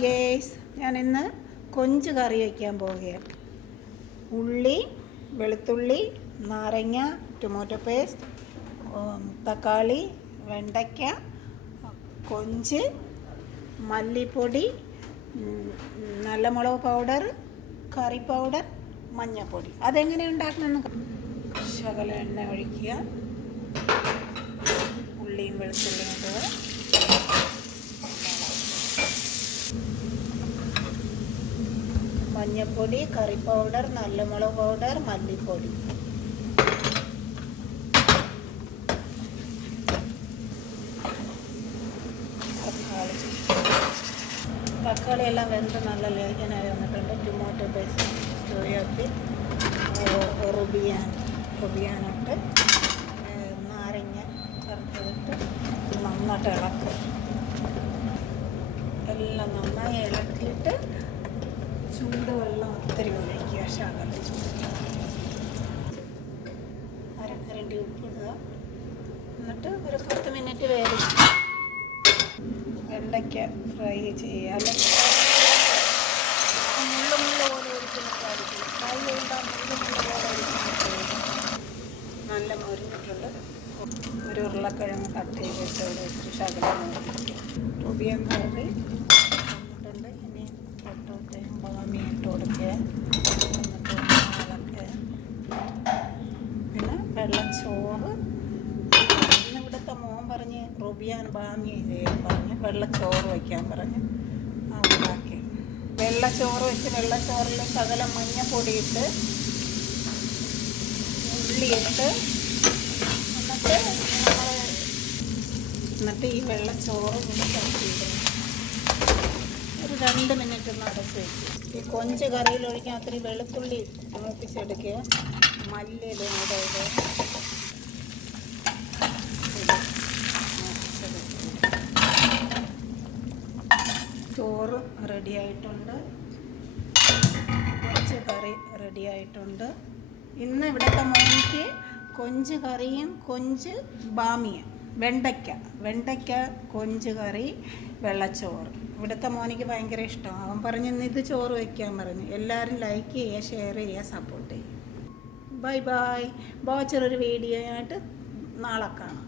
Guys, ഞാൻ ഇന്ന് കൊഞ്ച് കറി വയ്ക്കാൻ പോവുകയാണ്. ഉള്ളി, വെളുത്തുള്ളി, നാരങ്ങ, ടൊമാറ്റോ പേസ്റ്റ്, തക്കാളി, വെണ്ടയ്ക്ക, കൊഞ്ച്, മല്ലിപ്പൊടി, നല്ല മുളക് പൗഡർ, കറി പൗഡർ, മഞ്ഞൾപ്പൊടി. അതെങ്ങനെ ഉണ്ടാക്കണമെന്ന് ശകല എണ്ണ ഒഴിക്കുക. ഉള്ളിയും വെളുത്തുള്ളിയും ഇടുക. മഞ്ഞൾപ്പൊടി, കറി പൗഡർ, നല്ല മുളക് പൗഡർ, മല്ലിപ്പൊടി. തക്കാളി എല്ലാം വെന്ത് നല്ല ലേഖനായി വന്നിട്ടുണ്ട്. ടൊമാറ്റോ പേസ്റ്റ്, സോയാബീൻ, റുബിയാനിട്ട് നാരങ്ങ ചേർത്തിട്ട് നന്നായിട്ട് ഇളക്കുക. എല്ലാം നന്നായി ഇളക്കിയിട്ട് ചൂടുവെള്ളം ഒത്തിരി ഒഴിക്കുക. ശകലം ചൂട്, അരക്കരണ്ടി ഉപ്പിടുക. എന്നിട്ട് ഒരു 10 മിനിറ്റ് വേവിക്കുക. വെണ്ടയ്ക്ക ഫ്രൈ ചെയ്യുക. അല്ലെങ്കിൽ മുള്ള പോലെ ഒരിക്കുന്നതായിരിക്കും. ഫ്രൈ ചെയ്യുമ്പോൾ മുള്ള പോലെ ഒരിക്കുന്നത് നല്ല മൊരിഞ്ഞിട്ടുണ്ട്. ഒരു ഉരുളക്കിഴങ്ങ് കട്ട് ചെയ്ത് വെച്ചവിടെ ഇത്തിരി ശകലം നോക്കിക്കുക. റുബിയൻ കറി വന്നിട്ടുണ്ട്. ഇനി തൊട്ടോട്ടയും ബാമിയും ഇട്ട് കൊടുക്കുക. എന്നിട്ട് ഇളക്കുക. പിന്നെ വെള്ളച്ചോറ്. ഇവിടുത്തെ മോൻ പറഞ്ഞ് റുബിയാൻ ബാമി ചെയ്യാൻ പറഞ്ഞ് വെള്ളച്ചോറ് വയ്ക്കാൻ പറഞ്ഞ് ഉണ്ടാക്കി. വെള്ളച്ചോറ് വെച്ച് വെള്ളച്ചോറിൽ ശകലം മഞ്ഞപ്പൊടിയിട്ട് ഉള്ളിയിട്ട് എന്നിട്ട് ഈ വെള്ളച്ചോറ് ഇടുക. ഒരു 2 മിനിറ്റ് ഒന്ന് അടച്ച് വയ്ക്കുക. ഈ കൊഞ്ച് കറിയിൽ ഒഴിക്കാൻ അത്രയും വെളുത്തുള്ളി മൂപ്പിച്ചെടുക്കുക. മല്ലിയില ഇടുക. ചോറ് റെഡിയായിട്ടുണ്ട്. കൊഞ്ച് കറി റെഡിയായിട്ടുണ്ട്. ഇന്ന് ഇവിടുത്തെ മോനിക്ക് കൊഞ്ച് കറിയും കൊഞ്ച് ബാമിയും, വെണ്ടയ്ക്ക കൊഞ്ച് കറി, വെള്ളച്ചോറ്. ഇവിടുത്തെ മോനിക്ക് ഭയങ്കര ഇഷ്ടമാണ്. അവൻ പറഞ്ഞ് ഇന്ന് ഇത് ചോറ് വയ്ക്കാൻ പറഞ്ഞു. എല്ലാവരും ലൈക്ക് ചെയ്യുക, ഷെയർ ചെയ്യുക, സപ്പോർട്ട് ചെയ്യുക. Bye bye. ബോച്ചറൊരു വീഡിയോ ആയിട്ട് നാളെ കാണാം.